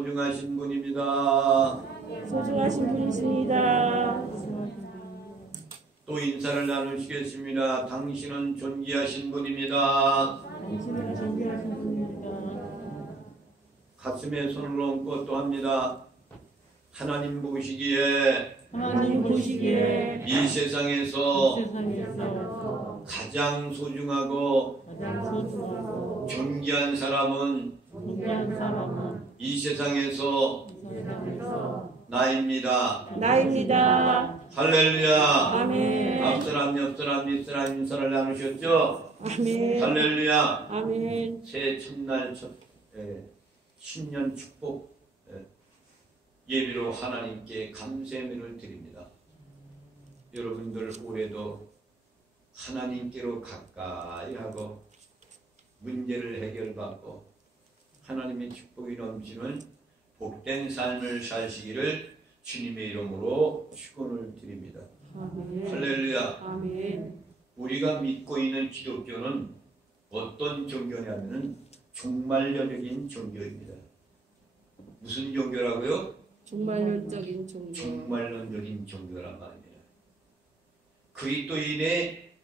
소중하신 분입니다. 소중하신 분이십니다. 또 인사를 나누시겠습니다. 당신은 존귀하신 분입니다. 당신은 존귀하신 분입니다. 가슴에 손을 얹고 또 합니다. 하나님 보시기에 이 세상에서 가장 소중하고 존귀한 사람은 이 세상에서 나입니다. 할렐루야. 아멘. 앞사람 옆사람 윗사람 인사를 나누셨죠? 아멘. 할렐루야. 아멘. 새해 첫날 신년 축복 예비로 하나님께 감사의를 드립니다. 여러분들 올해도 하나님께로 가까이 하고 문제를 해결받고 하나님의 축복이 넘치는 복된 삶을 사시기를 주님의 이름으로 축원을 드립니다. 아멘. 할렐루야. 아멘. 우리가 믿고 있는 기독교는 어떤 종교냐면 종말론적인 종교입니다. 무슨 종교라고요? 종말론적인 종교. 종말론적인 종교란 말입니다. 그리스도인의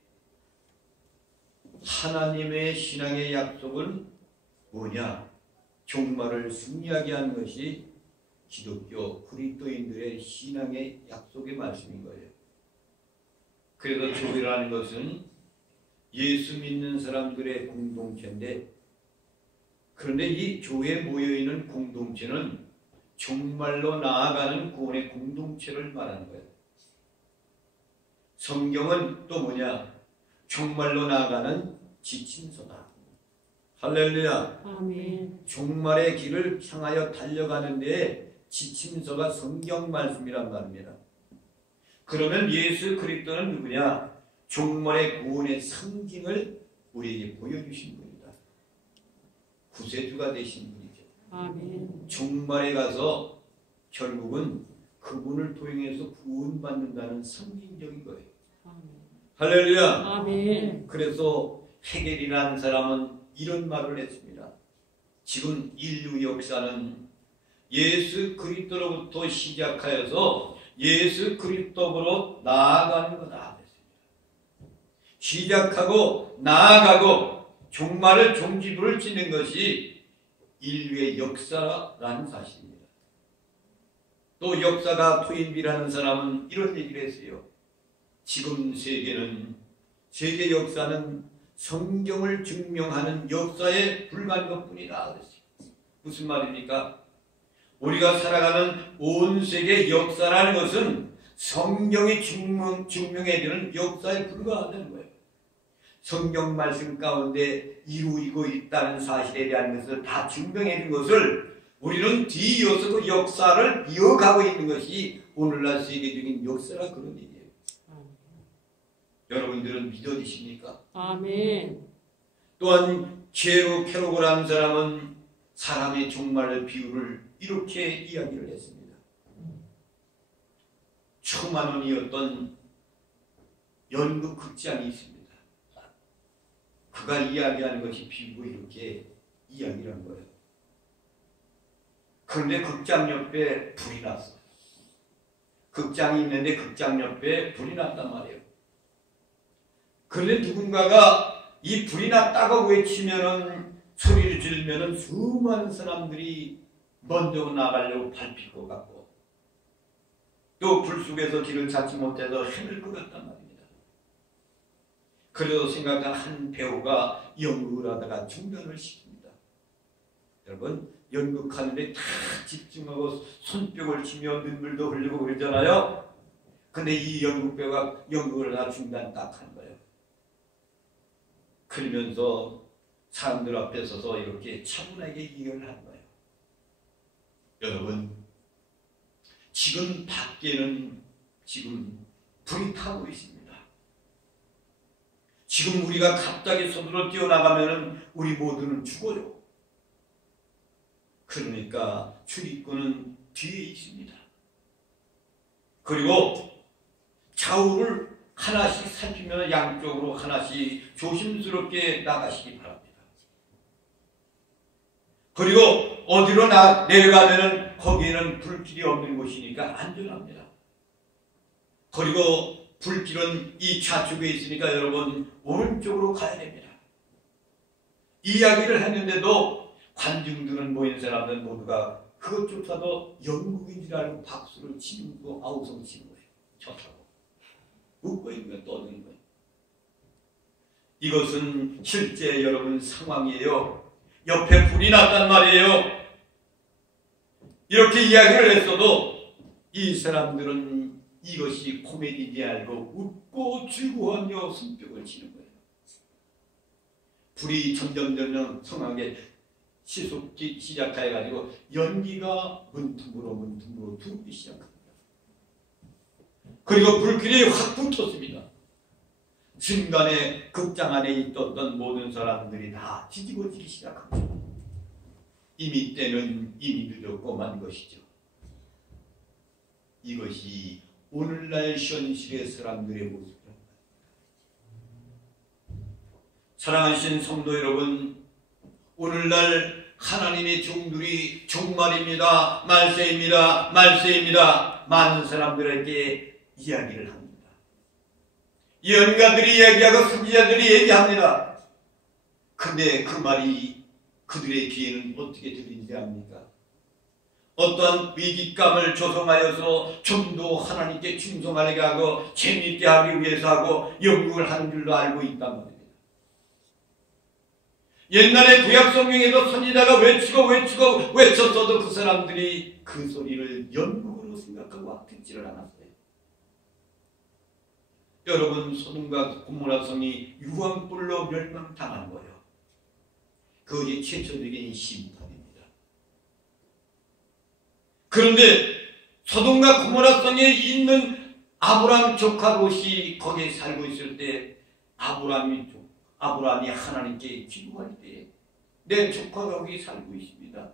하나님의 신앙의 약속은 뭐냐? 종말을 승리하게 하는 것이 기독교 그리스도인들의 신앙의 약속의 말씀인 거예요. 그래서 교회라는 것은 예수 믿는 사람들의 공동체인데, 그런데 이 교회에 모여있는 공동체는 정말로 나아가는 구원의 공동체를 말하는 거예요. 성경은 또 뭐냐? 정말로 나아가는 지침서다. 할렐루야. 아멘. 종말의 길을 향하여 달려가는 데에 지침서가 성경 말씀이란 말입니다. 그러면 예수 그리스도는 누구냐? 종말의 구원의 상징을 우리에게 보여주신 분이다. 구세주가 되신 분이죠. 아멘. 종말에 가서 결국은 그분을 통해서 구원받는다는 상징적인 거예요. 아멘. 할렐루야. 아멘. 그래서 헤겔이라는 사람은 이런 말을 했습니다. 지금 인류 역사는 예수 그리스도로부터 시작하여서 예수 그리스도로 나아가는 거다. 시작하고 나아가고 종말을 종지부를 찍는 것이 인류의 역사라는 사실입니다. 또 역사가 토인비라는 사람은 이런 얘기를 했어요. 지금 세계 역사는 성경을 증명하는 역사에 불과한 것뿐이다. 그랬어요. 무슨 말입니까? 우리가 살아가는 온 세계 역사라는 것은 성경이 증명해주는 역사에 불과하다는 거예요. 성경 말씀 가운데 이루어지고 있다는 사실에 대한 것을 다 증명해준 것을 우리는 뒤이어서도 역사를 이어가고 있는 것이 오늘날 세계적인 역사라 그런 얘기예요. 여러분들은 믿어지십니까? 아멘. 또한 캐로고라는 사람은 사람의 종말의 비유를 이렇게 이야기를 했습니다. 천만 원이었던 연극 극장이 있습니다. 그가 이야기하는 것이 비유고 이렇게 이야기를 한 거예요. 그런데 극장 옆에 불이 났어요. 극장이 있는데 극장 옆에 불이 났단 말이에요. 그런데 누군가가 이 불이 났다고 외치면은 소리를 지르면은 수많은 사람들이 먼저 나가려고 밟힐 것 같고 또 불 속에서 길을 찾지 못해서 헤맬 것 같단 말입니다. 그래서 생각한 한 배우가 연극을 하다가 중단을 시킵니다. 여러분 연극하는데 다 집중하고 손뼉을 치며 눈물도 흘리고 그러잖아요. 근데 이 연극 배우가 연극을 하다 중단 딱 한 거예요. 그러면서 사람들 앞에 서서 이렇게 차분하게 이야기를 한 거예요. 여러분, 지금 밖에는 지금 불이 타고 있습니다. 지금 우리가 갑자기 손으로 뛰어나가면 우리 모두는 죽어요. 그러니까 출입구는 뒤에 있습니다. 그리고 좌우를 하나씩 살피면 양쪽으로 하나씩 조심스럽게 나가시기 바랍니다. 그리고 어디로 내려가면은 거기에는 불길이 없는 곳이니까 안전합니다. 그리고 불길은 이 좌측에 있으니까 여러분 오른쪽으로 가야 됩니다. 이야기를 했는데도 관중들은 모인 사람들 모두가 그것조차도 영국인 줄 알고 박수를 치고 아우성 치는 거예요. 좋다고. 웃고 있는 거예요. 떠드는 거예요. 이것은 실제 여러분 상황이에요. 옆에 불이 났단 말이에요. 이렇게 이야기를 했어도 이 사람들은 이것이 코미디인지 알고 웃고 즐거워하며 손뼉을 치는 거예요. 불이 점점 성하게 치솟기 시작해가지고 연기가 문틈으로 들어오기 시작합니다. 그리고 불길이 확 붙었습니다. 순간에 극장 안에 있었던 모든 사람들이 다 뒤집어지기 시작합니다. 이미 때는 이미 늦었고 만 것이죠. 이것이 오늘날 현실의 사람들의 모습입니다. 사랑하신 성도 여러분, 오늘날 하나님의 종들이 종말입니다. 말세입니다. 많은 사람들에게 이야기를 합니다. 예언가들이 얘기하고 선지자들이 얘기합니다. 근데 그 말이 그들의 귀에는 어떻게 들리지 않습니까? 어떠한 위기감을 조성하여서 좀 더 하나님께 충성하게 하고 재미있게 하기 위해서 하고 연극을 하는 줄로 알고 있단 말입니다. 옛날에 구약 성경에도 선지자가 외쳤어도 그 사람들이 그 소리를 연극으로 생각하고 듣지를 않았어요. 여러분, 소돔과 고모라 성이 유황불로 멸망당한 거예요. 그것이 최초적인 심판입니다. 그런데 소돔과 고모라 성에 있는 아브라함 조카 롯이 거기에 살고 있을 때 아브라함이 하나님께 기도할 때 내 조카가 거기 살고 있습니다.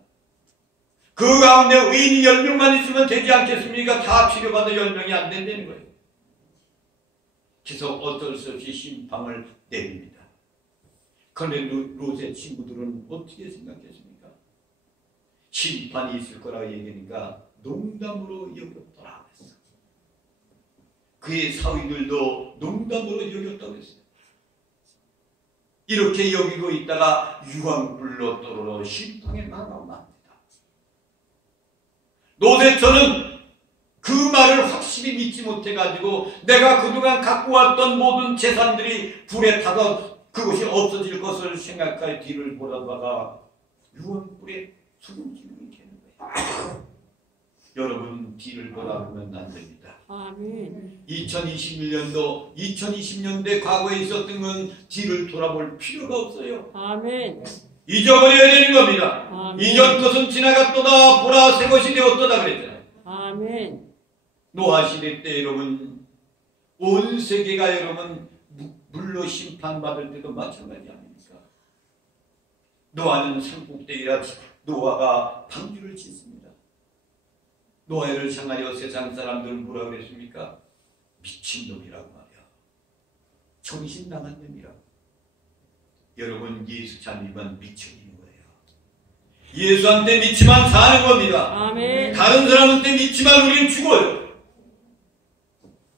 그 가운데 의인이 10명만 있으면 되지 않겠습니까? 다 치료받아 10명이 안 된다는 거예요. 그래서 어쩔 수 없이 심판을 내립니다. 그런데 롯의 친구들은 어떻게 생각했습니까? 심판이 있을 거라고 얘기하니까 농담으로 여겼더라 했어. 그의 사위들도 농담으로 여겼다고 했어요. 이렇게 여기고 있다가 유황불로 떨어져 심판에 나갑니다. 노세처는 그 말을 확실히 믿지 못해가지고 내가 그동안 갖고 왔던 모든 재산들이 불에 타서 그것이 없어질 것을 생각하여 뒤를 보다가 유황불에 소금기름이 되는 거예요. 여러분, 뒤를 보다보면 안 됩니다. 아멘. 2020년대 과거에 있었던 건 뒤를 돌아볼 필요가 없어요. 아멘. 잊어버려야 되는 겁니다. 아멘. 이전 것은 지나갔도다 보라 새 것이 되었도다 그랬잖아요. 아멘. 노아 시대 때 여러분 온 세계가 여러분 물로 심판받을 때도 마찬가지 아닙니까? 노아는 삼국때이라 노아가 방주를 짓습니다. 노아를 향하여 세상 사람들은 뭐라 그랬습니까? 미친놈이라고 말이야. 정신 나간 놈이라고. 여러분, 예수 잘 믿으면 미쳐지는 거예요. 예수한테 믿지만 사는 겁니다. 아멘. 다른 사람한테 믿지만 우리는 죽어요.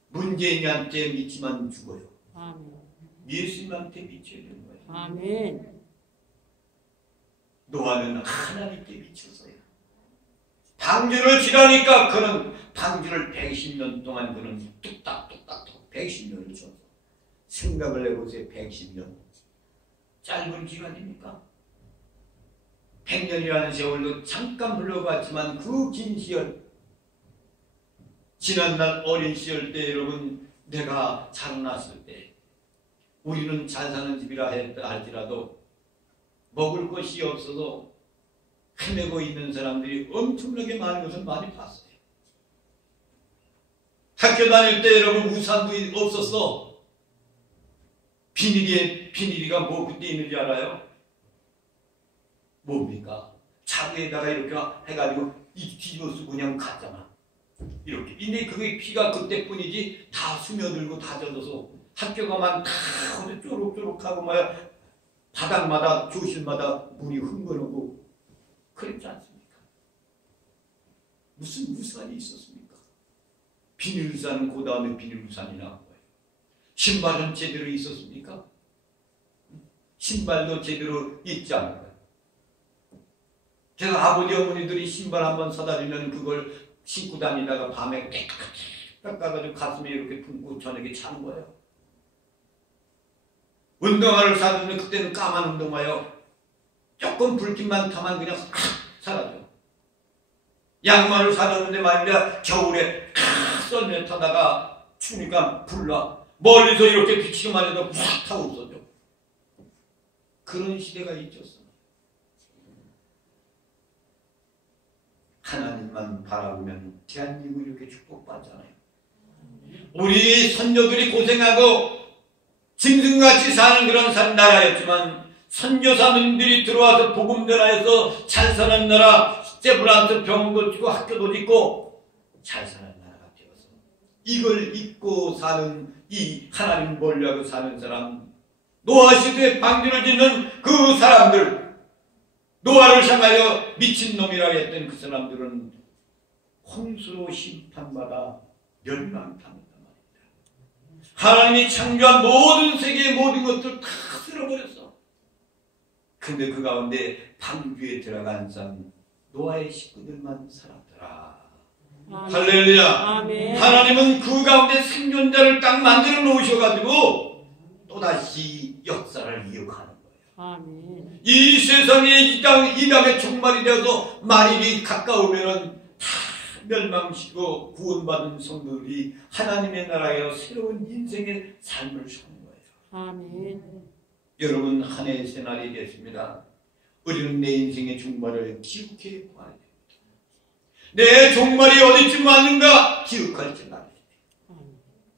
문재인한테 믿지만 죽어요. 아멘. 예수님한테 미쳐야 되는 거예요. 아멘. 노아는 하나님께 미쳤어요. 방주를 지라니까 그는 방주를 110년 동안 그는 뚝딱 110년을 줬어. 생각을 해보세요. 110년. 짧은 기간입니까? 100년이라는 세월도 잠깐 흘러갔지만 그 긴 시절, 지난날 어린 시절 때 여러분 내가 자라났을 때 우리는 잘 사는 집이라 할지라도 먹을 것이 없어서 헤매고 있는 사람들이 엄청나게 많은 것을 많이 봤어요. 학교 다닐 때 여러분 우산도 없었어. 비닐이가 뭐 그때 있는지 알아요? 뭡니까? 자구에다가 이렇게 해가지고 뒤집어서 그냥 갔잖아. 이렇게. 근데 그게 피가 그때뿐이지 다 스며들고 다 젖어서 학교 가면 다 쪼록쪼록하고 바닥마다 교실마다 물이 흥건하고 그랬지 않습니까? 무슨 우산이 있었습니까? 비닐우산, 그 다음에 비닐우산이 나온 거예요. 신발은 제대로 있었습니까? 신발도 제대로 있지 않을까요? 제가 아버지 어머니들이 신발 한번 사다 주면 그걸 신고 다니다가 밤에 깨끗이 닦아가지고 가슴에 이렇게 품고 저녁에 자는 거예요. 운동화를 사주면 그때는 까만 운동화요. 조금 붉기만 타면 그냥 사라져. 양말을 사줬는데 말이야 겨울에 썰매 타다가 추우니까 불나. 멀리서 이렇게 비치기만 해도 팍 타고 없어져. 그런 시대가 있었어. 하나님만 바라보면 대한민국이 이렇게 축복받잖아요. 우리 선조들이 고생하고 짐승같이 사는 그런 나라였지만 선교사님들이 들어와서 복음 전하여서 잘 사는 나라, 세브란스 병원도 짓고 학교도 짓고 잘 사는 나라가 되어서 이걸 잊고 사는 이 하나님 멀리하고 사는 사람, 노아 시대에 방주를 짓는 그 사람들, 노아를 향하여 미친놈이라고 했던 그 사람들은 홍수로 심판받아 멸망당했단 말입니다. 하나님이 창조한 모든 세계의 모든 것들 다 쓸어버렸어. 근데 그 가운데 방주에 들어간 사람 노아의 식구들만 살았더라. 아멘. 할렐루야. 아멘. 하나님은 그 가운데 생존자를 딱 만들어 놓으셔가지고 또다시 역사를 이어가는 거예요. 아멘. 이 세상에 이 땅에 종말이 되어서 말일이 가까우면은 다 멸망시키고 구원받은 성도들이 하나님의 나라에 새로운 인생의 삶을 사는 거예요. 아멘. 여러분, 한 해의 새날이 됐습니다. 우리는 내 인생의 종말을 기억해 봐야 됩니다. 내 종말이 어디쯤 왔는가 기억할 줄 알아야 돼요.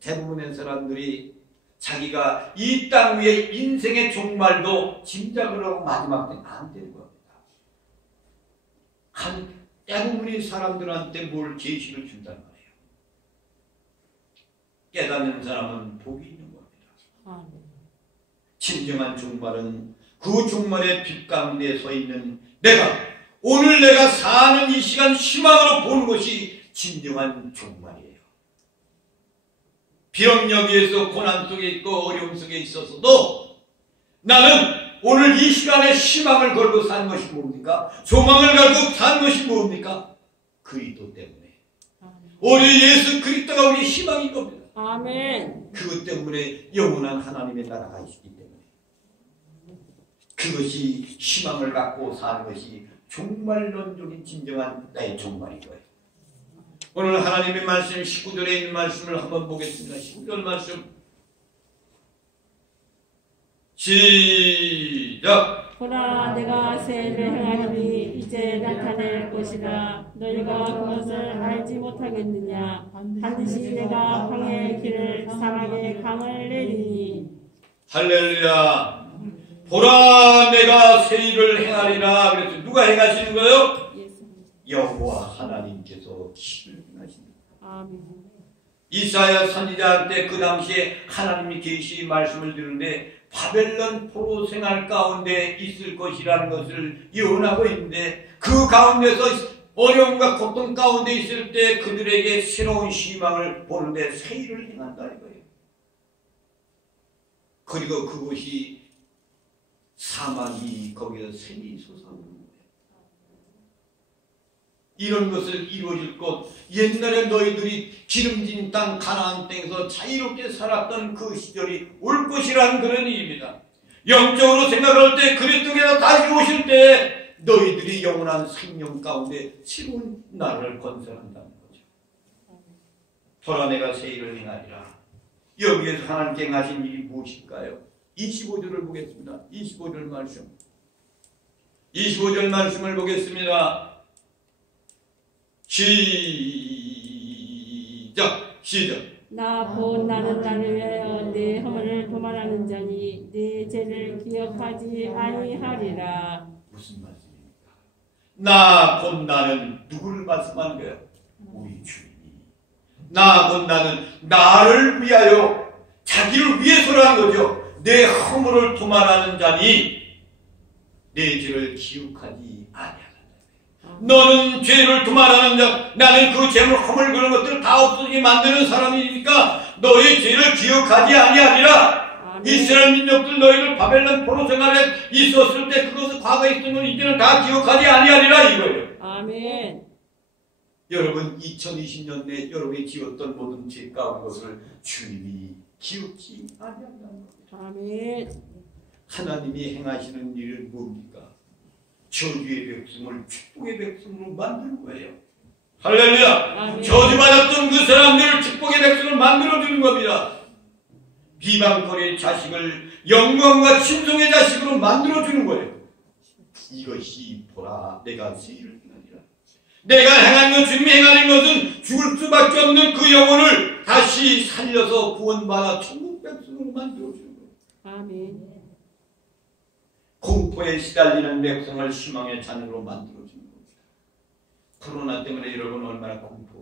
대부분의 사람들이 자기가 이 땅 위에 인생의 종말도 짐작을 하고 마지막 때는 안 되는 겁니다. 대부분의 사람들한테 뭘 계시를 준단 말이에요. 깨닫는 사람은 복이 있는 겁니다. 진정한 종말은 그 종말의 빛 가운데 서 있는 오늘 내가 사는 이 시간 희망으로 보는 것이 진정한 종말이에요. 비록 여기에서 고난 속에 있고 어려움 속에 있어서도 나는 오늘 이 시간에 희망을 걸고 사는 것이 뭡니까? 소망을 갖고 사는 것이 뭡니까? 그리스도 때문에. 우리 예수 그리스도가 우리 희망인 겁니다. 아멘. 그것 때문에 영원한 하나님의 나라가 있기 때문에 그것이 희망을 갖고 사는 것이 종말론적인 진정한 나의 종말인 거예요. 오늘 하나님의 말씀 19절에 있는 말씀을 한번 보겠습니다. 19절 말씀 시작. 보라, 내가 새 일을 행하리니 이제 나타낼 것이라. 너희가 그것을 알지 못하겠느냐? 반드시 내가 광야의 길을 사막의 강을 내리니. 할렐루야. 보라, 내가 새 일을 행하리라. 그래서 누가 행하시는 거예요? 여호와 하나님께서 길을 행하십니다. 아멘. 이사야 선지자한테 그 당시에 하나님이 계시 말씀을 드는데 바벨론 포로 생활 가운데 있을 것이라는 것을 예언하고 있는데 그 가운데서 어려움과 고통 가운데 있을 때 그들에게 새로운 희망을 보는데 새 일을 행한다 이거예요. 그리고 그곳이 사막이 거기서 샘이 솟아오는 거예요. 이런 것을 이루어질 것, 옛날에 너희들이 기름진 땅 가나안 땅에서 자유롭게 살았던 그 시절이 올 것이라는 그런 의미입니다. 영적으로 생각할 때 그리스도께서 다시 오실 때 너희들이 영원한 생명 가운데 새로운 나라를 건설한다는 거죠. 보라, 내가 새 일을 행하리라. 여기에서 하나님께 행하신 일이 무엇일까요? 25절을 보겠습니다. 25절 말씀. 25절 말씀을 보겠습니다. 시작. 나 곧 나는 나를 위하여 내 허물을 도말하는 자니 내 죄를 기억하지 아니하리라. 무슨 말씀입니까? 나 곧 나는 누구를 말씀하는 거예요? 우리 주님이. 나 곧 나는 나를 위하여, 자기를 위해서라는 거죠. 내 허물을 도말하는 자니 내 죄를 기억하지 아니하리라. 너는 죄를 두말하는 자, 나는 그 재물 허물 그런 것들을 다 없어지게 만드는 사람이니까 너의 죄를 기억하지 아니하리라. 이스라엘 민족들 너희를 바벨론 포로 생활에 있었을 때 그것을 과거에 있던 건 이제는 다 기억하지 아니하리라 이거예요. 아멘. 여러분 2020년 내 여러분이 지었던 모든 죄 가운 것을 주님이 기억지 아니한다는 겁니다. 아멘. 하나님이 행하시는 일은 뭡니까? 저주의 백성을 축복의 백성으로 만드는 거예요. 할렐루야. 아멘. 저주받았던 그 사람들을 축복의 백성을 만들어주는 겁니다. 비방거리의 자식을 영광과 친송의 자식으로 만들어주는 거예요. 이것이 보라 내가 세일을 행하리라. 내가 행한 것, 주님이 행하는 것은 죽을 수밖에 없는 그 영혼을 다시 살려서 구원받아 천국 백성으로 만들어주는 거예요. 아멘. 공포에 시달리는 백성을 희망의 자녀로 만들어주는 겁니다. 코로나 때문에 여러분 얼마나 공포합니까?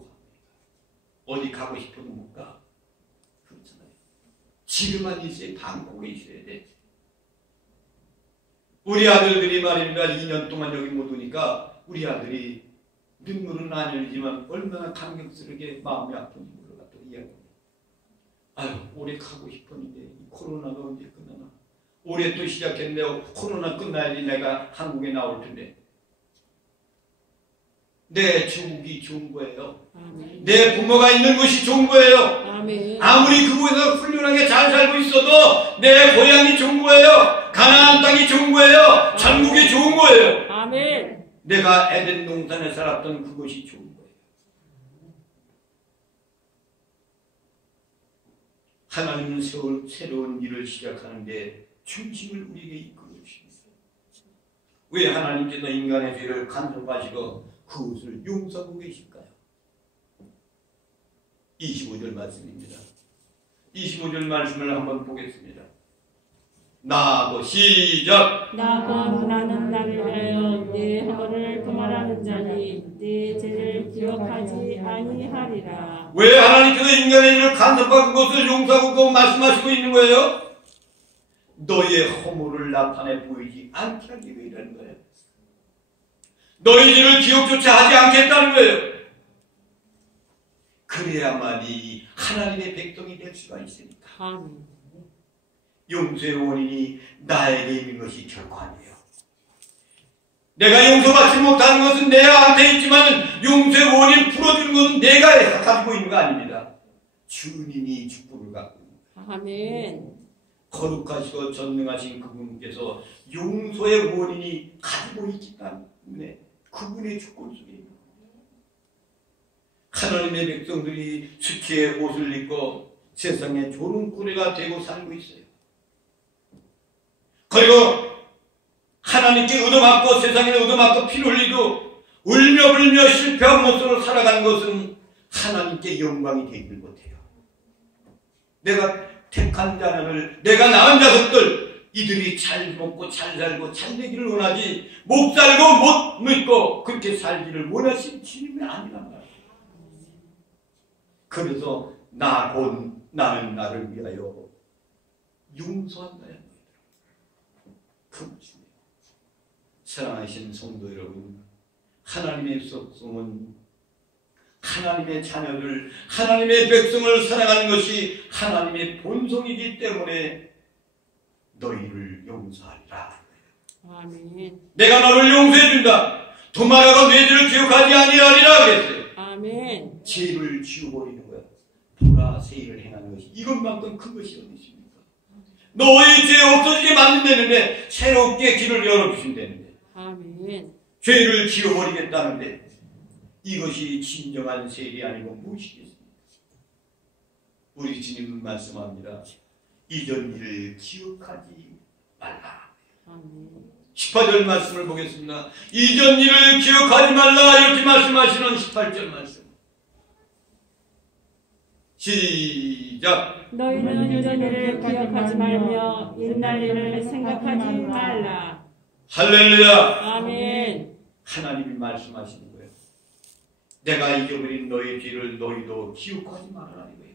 어디 가고 싶어도 못 가. 그렇잖아요. 집에만 있어야 방콕에 있어야 돼. 우리 아들들이 말입니다. 2년 동안 여기 못 오니까 우리 아들이 눈물은 안 흘리지만 얼마나 감격스럽게 마음이 아픈지 모르겠다 이야기합니다. 아유 올해 가고 싶었는데 이 코로나가 언제 끝나나. 올해 또 시작했는데 코로나 끝나야지 내가 한국에 나올 텐데. 내 조국이 좋은 거예요. 아멘. 내 부모가 있는 것이 좋은 거예요. 아멘. 아무리 그곳에서 훌륭하게 잘 살고 있어도 내 고향이 좋은 거예요. 가나안 땅이 좋은 거예요. 천국이 좋은 거예요. 아멘. 내가 에덴 동산에 살았던 그것이 좋은 거예요. 하나님은 새로운 일을 시작하는데 중심을 우리에게 이끌어 주십니다. 왜 하나님께서 인간의 죄를 간섭하시고 그것을 용서하고 계실까요? 25절 말씀입니다. 25절 말씀을 한번 보겠습니다. 나도 시작. 나도 나는 나를 위하여 내 허물을 도말하는 자니 내 죄를 기억하지 아니하리라. 왜 하나님께서 인간의 일을 간섭하고 그것을 용서하고 말씀하시고 있는 거예요? 너의 허물을 나타내 보이지 않게 하기 위해라는 거예요. 너의 죄를 기억조차 하지 않겠다는 거예요. 그래야만이 하나님의 백성이 될 수가 있으니까. 아멘. 용서의 원인이 나에게 있는 것이 결코 아니에요. 내가 용서받지 못하는 것은 내한테 있지만 용서의 원인 풀어주는 것은 내가 가지고 있는 거 아닙니다. 주님이 축복을 갖고 있는 거예요. 아멘. 거룩하시고 전능하신 그분께서 용서의 원인이 가지고 있기 때문에 그분의 주권 속에 있는 거예요. 하나님의 백성들이 수치의 옷을 입고 세상의 조롱거리가 되고 살고 있어요. 그리고 하나님께 얻어맞고 세상에 얻어맞고 피를 흘리고 울며불며 실패한 모습으로 살아가는 것은 하나님께 영광이 되질 못해요. 내가 택한 자녀를, 내가 낳은 자식들, 이들이 잘 먹고 잘 살고 잘 되기를 원하지 못 살고 못 믿고 그렇게 살기를 원하신 주님이 아니란 말이에요. 그래서 나는 나를 위하여 용서한다는 거예요. 그것입니다. 사랑하신 성도 여러분, 하나님의 속성은 하나님의 자녀들, 하나님의 백성을 사랑하는 것이 하나님의 본성이기 때문에 너희를 용서하리라. 아멘. 내가 너를 용서해준다. 도마라가 내 죄를 기억하지 아니하리라 그랬어요. 아멘. 죄를 지워버리는 거야. 보라 세일을 행하는 것이 이것만큼 큰 것이 어디 있습니까? 너의 죄 없어지게 만든다는데 새롭게 길을 열어주신다는데 아멘. 죄를 지워버리겠다는데 이것이 진정한 세일이 아니고 무엇이겠습니까? 우리 주님은 말씀합니다. 이전 일을 기억하지 말라. 아멘. 18절 말씀을 보겠습니다. 이전 일을 기억하지 말라 이렇게 말씀하시는 18절 말씀. 시작. 너희는 이전 일을 기억하지 말며 옛날 일을 생각하지 말라. 할렐루야. 아멘. 하나님이 말씀하시는 거예요. 내가 잊어버린 너의 죄를 너희도 기억하지 말아라 이거예요.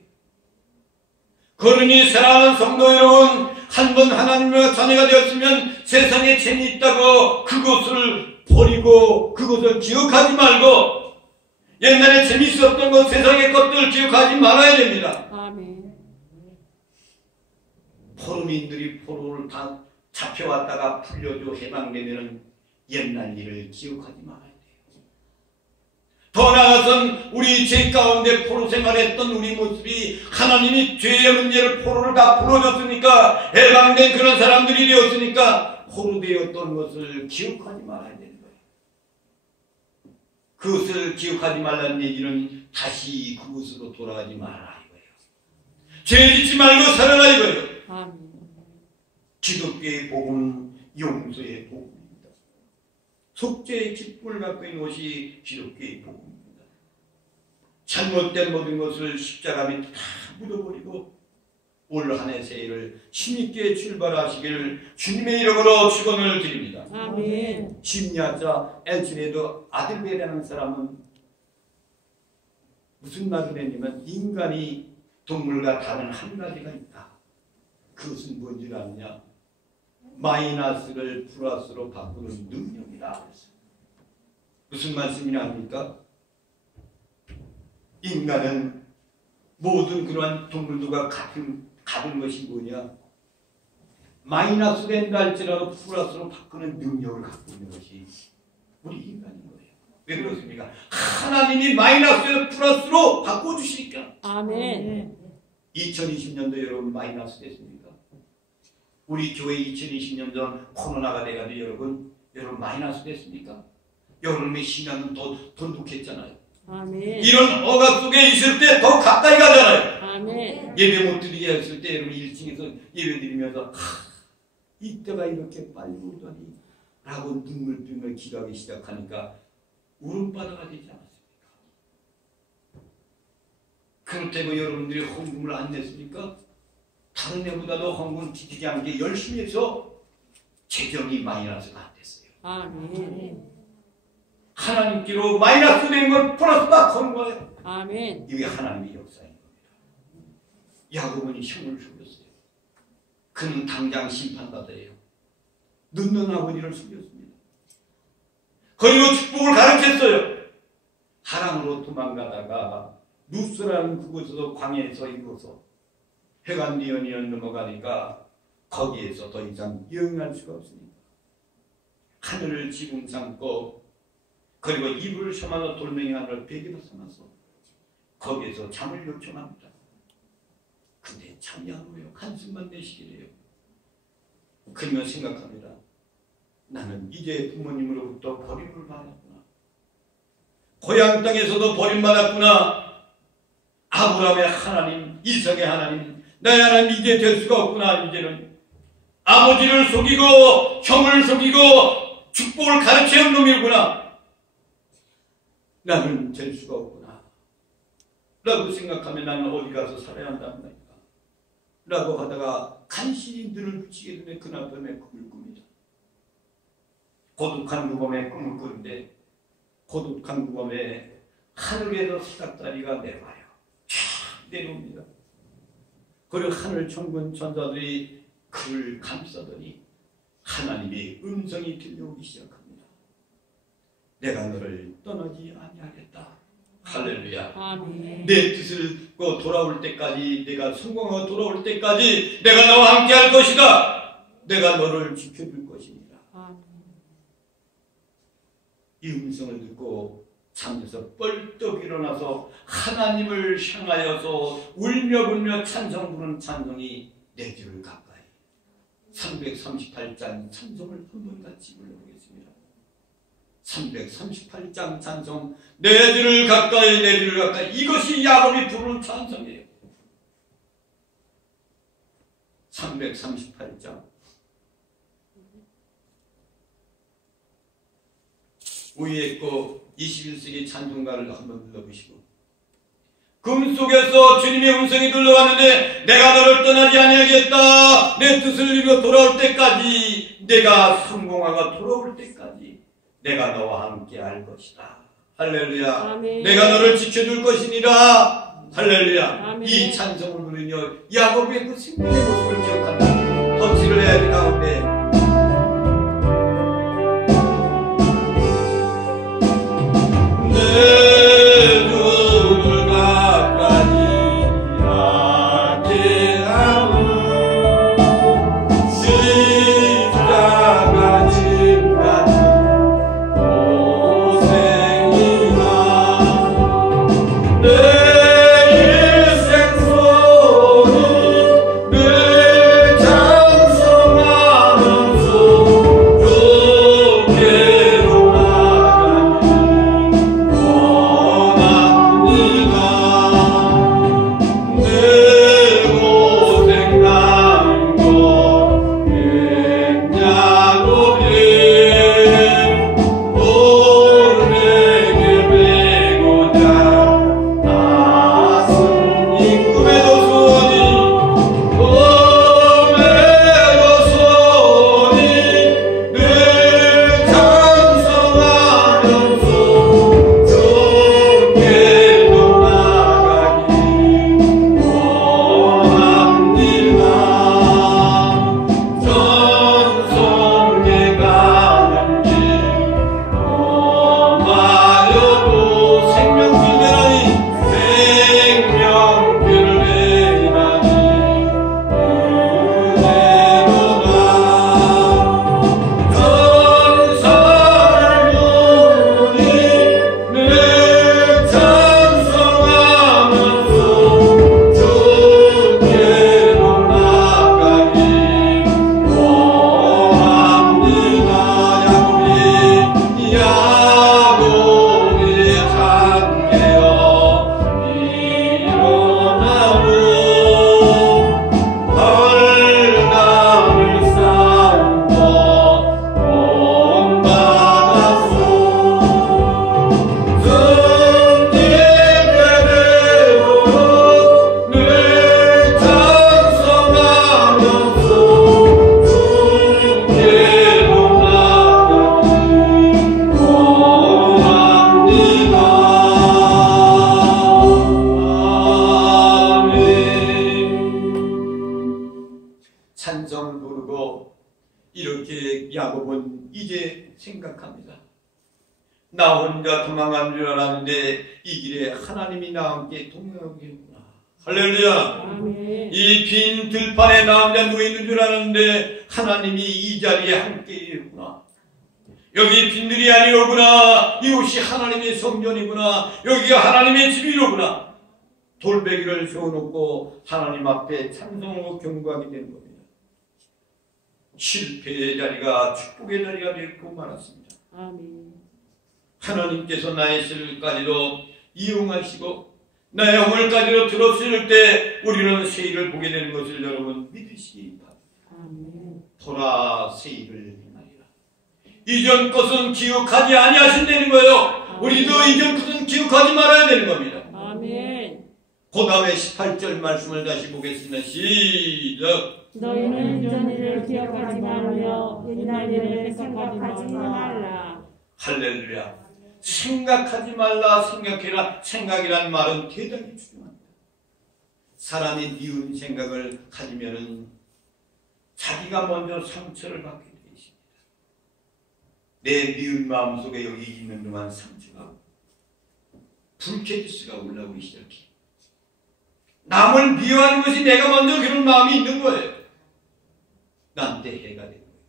그러니 사랑하는 성도 여러분, 한 번 하나님의 자녀가 되었으면 세상에 죄는 있다고 그것을 버리고 그것을 기억하지 말고 옛날에 재밌었던 것, 세상의 것들 기억하지 말아야 됩니다. 아멘. 포로민들이 포로를 다 잡혀왔다가 풀려도 해방되면 옛날 일을 기억하지 말아야 돼요. 더 나아가선 우리 죄 가운데 포로 생활했던 우리 모습이 하나님이 죄의 문제를 포로를 다 풀어줬으니까 해방된 그런 사람들이 되었으니까 포로 되었던 것을 기억하지 말아야 되는 거예요. 그것을 기억하지 말라는 얘기는 다시 그곳으로 돌아가지 말아라 이거예요. 죄 짓지 말고 살아라 이거예요. 아멘. 기독교의 복음은 용서의 복음입니다. 속죄의 기쁨을 갖고 있는 것이 기독교의 복음입니다. 잘못된 모든 것을 십자가 밑에 다 묻어버리고 올 한 해 새해를 힘있게 출발하시기를 주님의 이름으로 축원을 드립니다. 아멘. 심리학자 엘치레드 아들베라는 사람은 무슨 말을 했냐면 인간이 동물과 다른 한 가지가 있다. 그것은 뭔지 아느냐? 마이너스를 플러스로 바꾸는 능력이다. 무슨 말씀이랍니까? 인간은 모든 그러한 동물들과 같은 것이 뭐냐? 마이너스 된다 할지라도 플러스로 바꾸는 능력을 갖고 있는 것이 우리 인간인 거예요. 왜 그렇습니까? 하나님이 마이너스에서 플러스로 바꿔주시니까. 아멘. 2020년도 여러분 마이너스 됐습니까? 우리 교회 2020년도 코로나가 돼가지고 여러분 마이너스 됐습니까? 여러분의 신앙은 더 돈독했잖아요. 아멘. 이런 억압 속에 있을 때 더 가까이 가잖아요. 아멘. 예배 못 드리게 했을 때 여러분 1층에서 예배 드리면서 이때가 이렇게 빨리 오더니 라고 눈물병을 기가기 시작하니까 울음바다가 되지 않았습니까? 그렇다고 여러분들이 헌금을 안 냈습니까? 다른 애보다도 헌금 지키지 않게 열심히 해서 재정이 마이너스가 안 됐어요. 아멘. 하나님께로 마이너스 된 걸 플러스가 건 거예요. 아멘. 이게 하나님의 역사인 겁니다. 야곱은 형을 속였어요. 그는 당장 심판받아야 해요. 늦는 아버지를 속였습니다. 그리고 축복을 가르쳤어요. 하랑으로 도망가다가 루스라는 그곳에서 광야에 서 있어서 해가 니언니언 넘어가니까 거기에서 더 이상 여행할 수가 없으니까 하늘을 지붕 삼고 그리고 이불을 삼아서 돌멩이 하나를 베개로 삼아서 거기에서 잠을 요청합니다. 근데 잠이 안 오요. 한숨만 내쉬기래요. 그러면 생각합니다. 나는 이제 부모님으로부터 버림을 받았구나. 고향 땅에서도 버림받았구나. 아브라함의 하나님, 이삭의 하나님, 나의 하나님 이제 될 수가 없구나. 이제는 아버지를 속이고 형을 속이고 축복을 가르치는 놈이구나. 나는 될 수가 없구나 라고 생각하면 나는 어디 가서 살아야 한다는 거니까 라고 하다가 간신히 눈을 붙이게 되면 그날 밤에 꿈을 꿉니다. 고독한 그 밤에 꿈을 꾸는데 고독한 그 밤에 하늘에서 사닥다리가 내려와요. 쫙 내려옵니다. 그리고 하늘 천군 천사들이 그를 감싸더니 하나님의 음성이 들려오기 시작합니다. 내가 너를 떠나지 아니하겠다. 할렐루야. 아멘. 내 뜻을 돌아올 때까지, 내가 성공하고 돌아올 때까지 내가 너와 함께 할 것이다. 내가 너를 지켜줄 것이니라. 아멘. 이 음성을 듣고 잠에서 뻘떡 일어나서 하나님을 향하여서 울며 불며 찬송 부르는 찬송이 내 귀를 가까이 338장 찬송을 한번 같이 불러보겠습니다. 338장 찬송 내 귀를 가까이 내 귀를 가까이 이것이 야곱이 부르는 찬송이에요. 338장 위에 거 21세기 찬송가를 한번 불러보시고 금속에서 주님의 음성이 들려왔는데 내가 너를 떠나지 아니하겠다. 내 뜻을 이루어 돌아올 때까지 내가 성공하고 돌아올 때까지 내가 너와 함께 할 것이다. 할렐루야. 아멘. 내가 너를 지켜줄 것이니라. 할렐루야. 아멘. 이 찬송을 부르며 야곱의 그 생명의 모습을 기억한다. 터치를 해야 될 가운데 그런데 야곱은 이제 생각합니다. 나 혼자 도망간 줄 알았는데 이 길에 하나님이 나와 함께 동행하고 계구나. 할렐루야. 아멘. 이 빈 들판에 나 혼자 누워있는 줄 알았는데 하나님이 이 자리에 함께 계구나. 여기 빈들이 아니로구나. 이곳이 하나님의 성전이구나. 여기가 하나님의 집이로구나. 돌베개를 세워놓고 하나님 앞에 찬송하고 경고하게 되는 겁니다. 실패의 자리가 축복의 자리가 되고 말았습니다. 아멘. 하나님께서 나의 실까지도 이용하시고 나의 허물까지도 들었을 때 우리는 새 일을 보게 되는 것을 여러분 믿으시기 바랍니다. 아멘. 돌아 새 일을 행하리라. 이전 것은 기억하지 아니하신다는 거예요. 우리도 이전 것은 기억하지 말아야 되는 겁니다. 아멘. 그 다음에 18절 말씀을 다시 보겠습니다. 시작. 너희는 이전 일을 기억하지 말며 옛날 일을 생각하지 말라. 할렐루야. 생각하지 말라, 생각해라. 생각이란 말은 대단히 중요합니다. 사람이 미운 생각을 가지면은 자기가 먼저 상처를 받게 되어 있습니다. 내 미운 마음 속에 여기 있는 동안 상처가 불쾌지수가 올라오기 시작해. 남을 미워하는 것이 내가 먼저 그런 마음이 있는 거예요. 나한테 해가 되는 거예요.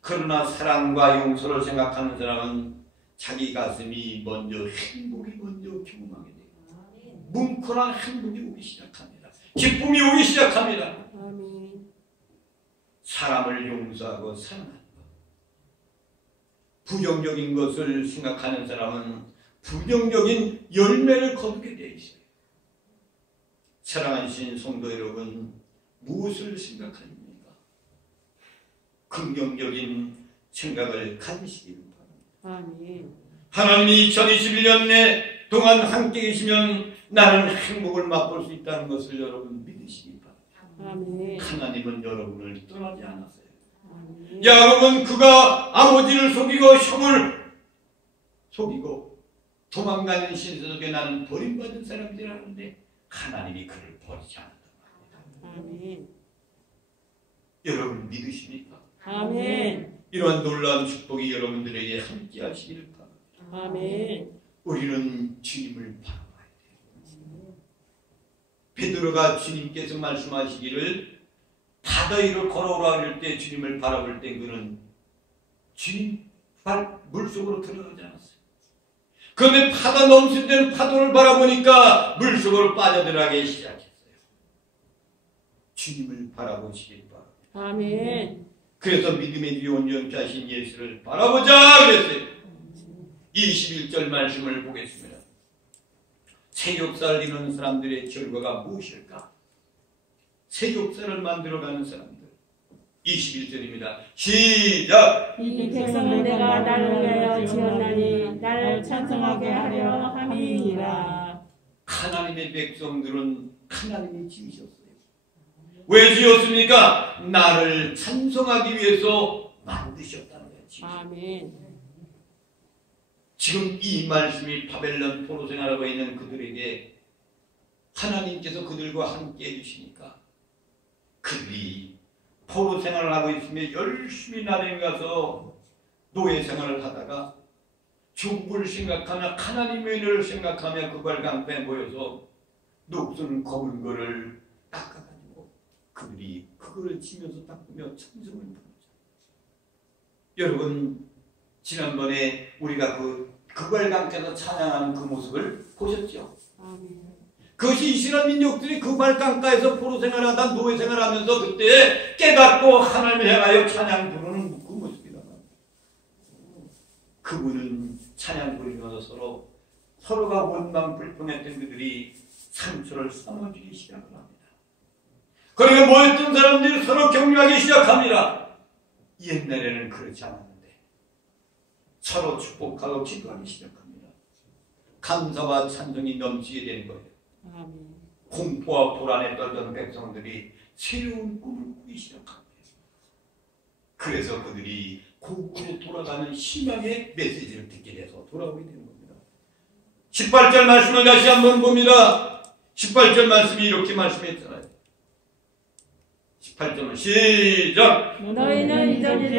그러나 사랑과 용서를 생각하는 사람은 자기 가슴이 먼저 행복이 먼저 경험하게 돼요. 뭉클한 행복이 오기 시작합니다. 기쁨이 오기 시작합니다. 아멘. 사람을 용서하고 사랑하는 것. 부정적인 것을 생각하는 사람은 부정적인 열매를 거두게 되어 있어요. 사랑하신 성도 여러분, 무엇을 생각하십니까? 긍정적인 생각을 가지시길 바랍니다. 아멘. 하나님이 2021년 동안 함께 계시면 나는 행복을 맛볼 수 있다는 것을 여러분 믿으시기 바랍니다. 아멘. 하나님은 여러분을 떠나지 않았어요. 아멘. 야곱은 그가 아버지를 속이고 형을 속이고 도망가는 신세 속에 나는 버림받은 사람들이라는데 하나님이 그를 버리지 않았단 말입니다. 아멘. 여러분 믿으십니까? 아멘. 이러한 놀라운 축복이 여러분들에게 함께 하시기를 바랍니다. 아멘. 우리는 주님을 바라봐야 돼요. 베드로가 주님께서 말씀하시기를 바다 위로 걸어오라 할 때 주님을 바라볼 때 그는 주님 물속으로 들어가지 않았어요. 그런데 바다 넘치는 파도를 바라보니까 물속으로 빠져들어가기 시작했어요. 주님을 바라보시길 바랍니다. 아멘. 그래서 믿음의 뒤 온전케 하신 예수를 바라보자 그랬어요. 21절 말씀을 보겠습니다. 새 역사를 이루는 사람들의 결과가 무엇일까? 새 역사를 만들어가는 사람들. 21절입니다. 시작! 이 백성은 내가 나를 위하여 지었나니 나를 찬송하게 하려 함이니라. 하나님의 백성들은 하나님이 지으셨어요. 왜 지었습니까? 나를 찬송하기 위해서 만드셨다는 거예요. 아멘. 지금 이 말씀이 바벨론 포로 생활하고 있는 그들에게 하나님께서 그들과 함께 해주시니까 그들이 포로 생활을 하고 있으면 열심히 나라에 가서 노예 생활을 하다가 죽음을 생각하며 하나님의 은혜를 생각하며 그걸 강패에 모여서 녹슨 검은 거를 닦아가지고 그들이 그거를 치면서 닦으며 찬송을 부르죠. 여러분 지난번에 우리가 그발강에서 찬양하는 그 모습을 보셨죠? 아멘. 그것이 이스라엘 민족들이 그발강가에서 포로 생활하다 노예 생활하면서 그때 깨닫고 하나님을 향하여 찬양 부르는 그 모습이다. 그분은 찬양 부르면서 서로가 원망 불평했던 그들이 상처를 쌓아주기 시작을 합니다. 그리고 모였던 사람들이 서로 격려하기 시작합니다. 옛날에는 그렇지 않았는데 서로 축복하고 기도하기 시작합니다. 감사와 찬송이 넘치게 되는 거예요. 아멘. 공포와 불안에 떨던 백성들이 새로운 꿈을 꾸기 시작합니다. 그래서 그들이 고국으로 돌아가는 희망의 메시지를 듣게 돼서 돌아오게 되는 겁니다. 18절 말씀을 다시 한번 봅니다. 18절 말씀이 이렇게 말씀했잖아요. 18절은 시작! 너희는 이전 일을